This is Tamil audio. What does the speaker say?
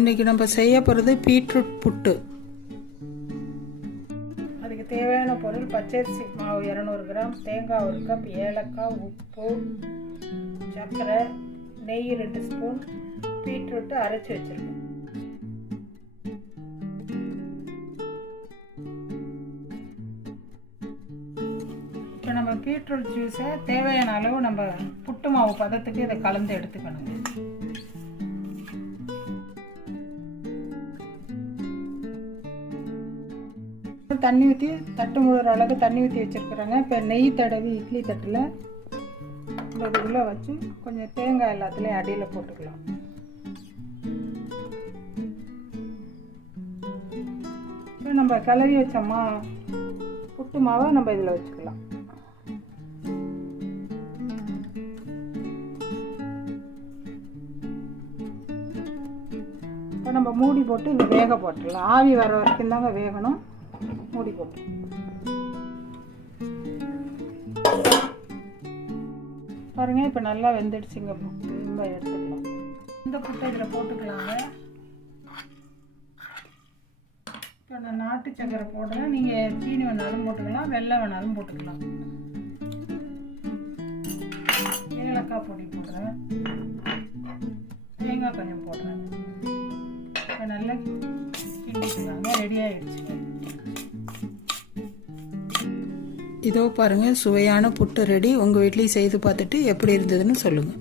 இன்றைக்கி நம்ம செய்ய போகிறது பீட்ரூட் புட்டு. அதுக்கு தேவையான பொருள்: பச்சரிசி மாவு 200 கிராம், தேங்காய் 1 கப், ஏலக்காய், உப்பு, சர்க்கரை, நெய் 2 ஸ்பூன், பீட்ரூட்டு அரைச்சி வச்சுருக்கோம். இப்போ நம்ம பீட்ரூட் ஜூஸை தேவையான அளவு நம்ம புட்டு மாவு பதத்துக்கு இதை கலந்து எடுத்துக்கணுங்க. தண்ணி ஊற்றி தட்டு முழுகிற அளவுக்கு தண்ணி ஊற்றி வச்சுருக்குறாங்க. இப்போ நெய் தடவி இட்லி தட்டில் இதுக்குள்ளே வச்சு கொஞ்சம் தேங்காய் எல்லாத்துலேயும் அடியில் போட்டுக்கலாம். இப்போ நம்ம கிளறி வச்சோமா புட்டு மாவை நம்ம இதில் வச்சுக்கலாம். இப்போ நம்ம மூடி போட்டு இதை வேக போட்டுடலாம். ஆவி வர வரைக்கும் தாங்க வேகணும். மூடி போட்டு பாருங்க, இப்போ நல்லா வெந்துடுச்சுங்க. ரொம்ப எடுத்துக்கலாம். இந்த புட்டை இதில் போட்டுக்கலாங்க. இப்போ நான் நாட்டு சக்கரை போடுறேன். நீங்கள் சீனி வேணாலும் போட்டுக்கலாம், வெல்லம் வேணாலும் போட்டுக்கலாம். ஏலக்காய் பொடி போடுறேன், தேங்காய் கொஞ்சம் போடுறேன். இப்போ நல்லா கிண்டிக்கலாங்க. ரெடி ஆகிடுச்சு. இதோ பாருங்கள், சுவையான புட்டு ரெடி. உங்கள் வீட்லேயும் செய்து பார்த்துட்டு எப்படி இருந்ததுன்னு சொல்லுங்கள்.